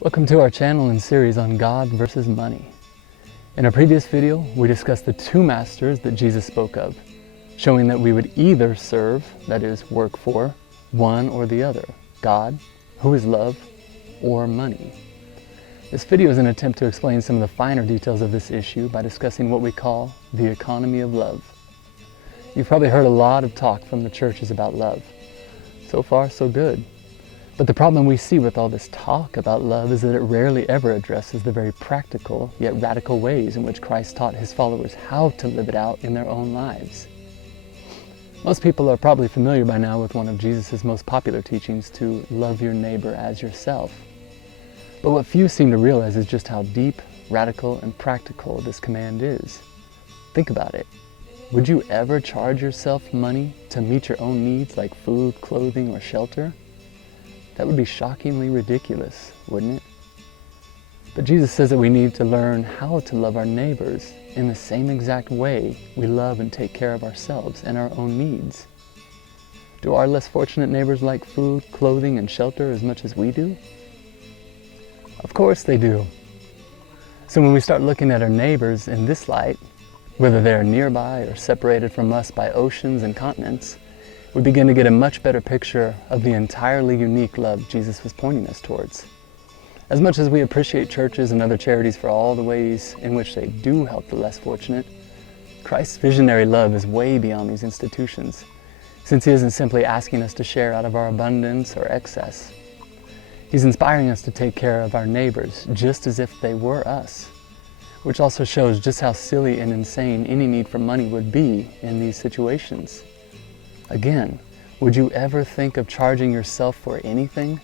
Welcome to our channel and series on God versus money. In our previous video, we discussed the two masters that Jesus spoke of, showing that we would either serve, that is, work for, one or the other, God, who is love, or money. This video is an attempt to explain some of the finer details of this issue by discussing what we call the economy of love. You've probably heard a lot of talk from the churches about love. So far, so good. But the problem we see with all this talk about love is that it rarely ever addresses the very practical yet radical ways in which Christ taught his followers how to live it out in their own lives. Most people are probably familiar by now with one of Jesus' most popular teachings, to love your neighbor as yourself. But what few seem to realize is just how deep, radical, and practical this command is. Think about it. Would you ever charge yourself money to meet your own needs like food, clothing, or shelter? That would be shockingly ridiculous, wouldn't it? But Jesus says that we need to learn how to love our neighbors in the same exact way we love and take care of ourselves and our own needs. Do our less fortunate neighbors like food, clothing, and shelter as much as we do? Of course they do. So when we start looking at our neighbors in this light, whether they're nearby or separated from us by oceans and continents, we begin to get a much better picture of the entirely unique love Jesus was pointing us towards. As much as we appreciate churches and other charities for all the ways in which they do help the less fortunate, Christ's visionary love is way beyond these institutions, since he isn't simply asking us to share out of our abundance or excess. He's inspiring us to take care of our neighbors just as if they were us, which also shows just how silly and insane any need for money would be in these situations. Again, would you ever think of charging yourself for anything?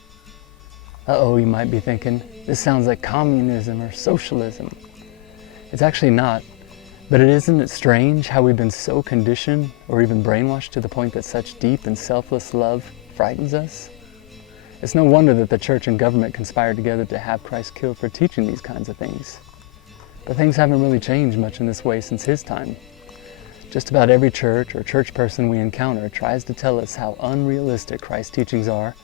Uh-oh, you might be thinking, this sounds like communism or socialism. It's actually not, but isn't it strange how we've been so conditioned or even brainwashed to the point that such deep and selfless love frightens us? It's no wonder that the church and government conspired together to have Christ killed for teaching these kinds of things. But things haven't really changed much in this way since his time. Just about every church or church person we encounter tries to tell us how unrealistic Christ's teachings are,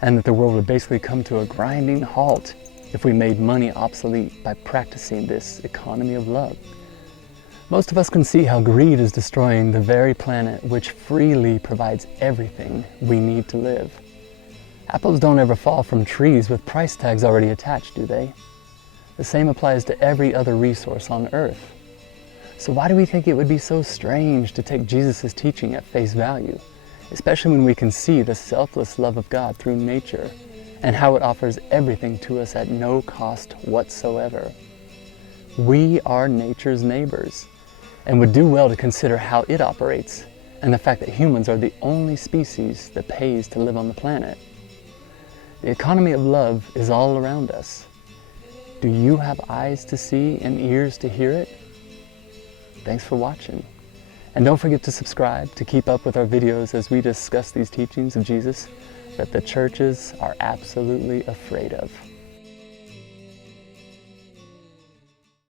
and that the world would basically come to a grinding halt if we made money obsolete by practicing this economy of love. Most of us can see how greed is destroying the very planet which freely provides everything we need to live. Apples don't ever fall from trees with price tags already attached, do they? The same applies to every other resource on earth. So why do we think it would be so strange to take Jesus' teaching at face value, especially when we can see the selfless love of God through nature and how it offers everything to us at no cost whatsoever? We are nature's neighbors and would do well to consider how it operates and the fact that humans are the only species that pays to live on the planet. The economy of love is all around us. Do you have eyes to see and ears to hear it? Thanks for watching. And don't forget to subscribe to keep up with our videos as we discuss these teachings of Jesus that the churches are absolutely afraid of.